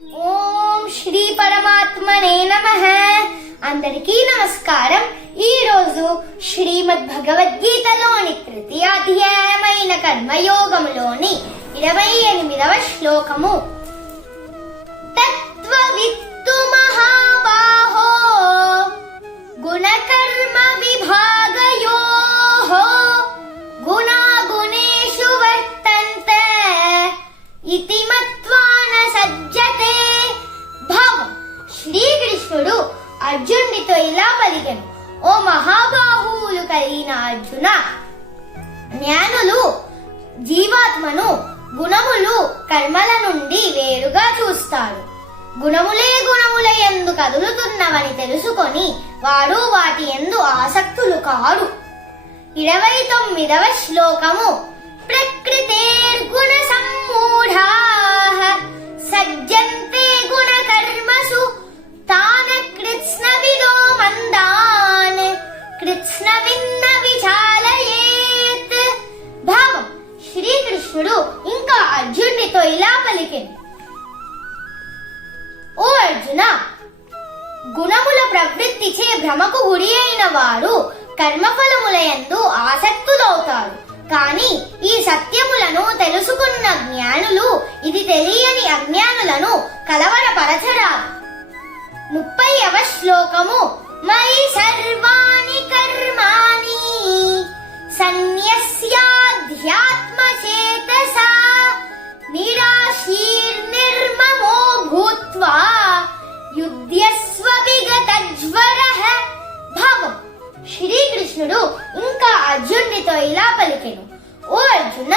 ఓం శ్రీ పరమాత్మనే నమః. అందరికీ నమస్కారం. ఈ రోజు శ్రీమద్ భగవద్గీతలోని తృతీయ అధ్యాయమైన కర్మయోగములోని 28వ శ్లోకము. తత్వవిత్తు మహాబాహో గుణకర్మ విభాగయోః గుణాగుణేషు వర్తంతే ఇతి మత్వా న సజ్జతే. భావం: శ్రీకృష్ణుడు అర్జునుడితో ఇలా పలికెను: ఓ మహాబాహువులు కలిగిన అర్జున, జ్ఞానులు జీవాత్మను గుణములు కర్మల నుండి వేరుగా చూస్తాడు. గుణములే గుణముల యందు కదులుతున్నవని తెలుసుకొని వాడు వాటి యందు ఆసక్తులు కాడు. 29వ శ్లోకము. ప్రకృతేర్గుణ సమ్మూఢాః సజ్జంతే గుణ కర్మసు తాన కృత్స్నవిదో మందాన్ కృత్స్నవిన్న విచాలయేత్. భావం: శ్రీకృష్ణుడు ఇంకా అర్జునుడితో ఇలా పలికెను: ఓ అర్జున, గుణముల ప్రవృత్తిచే భ్రమకు గురి అయిన వారు కర్మఫలములయందు ఆసక్తులవుతారు. కాని ఈ సత్యములను తెలుసుకున్న జ్ఞానులు ఇది తెలియని అజ్ఞానులను కలవరపరచరాదు. 30వ శ్లోకము. మయి సర్వాణి కర్మాణి సన్యస్యాధ్యాత్మచేతసా నిరాశీర్నిర్మమో భూత్వా యుధ్యస్వ విగతజ్వరః. భావం: శ్రీకృష్ణుడు ఇంకా అర్జునుడితో ఇలా పలికెను: ఓ అర్జున,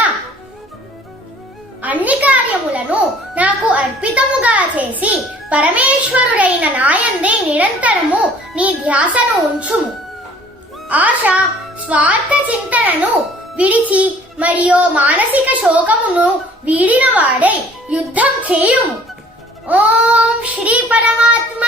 అన్ని కార్యములను నాకు అర్పితముగా చేసి పరమేశ్వరుడైన నాయందే నిరంతరము నీ ధ్యాసను ఉంచుము. ఆశ, స్వార్థ చింతనను విడిచి మరియు మానసిక శోకమును వీడిన వాడై యుద్ధం చేయుము. ఓం శ్రీ పరమాత్మ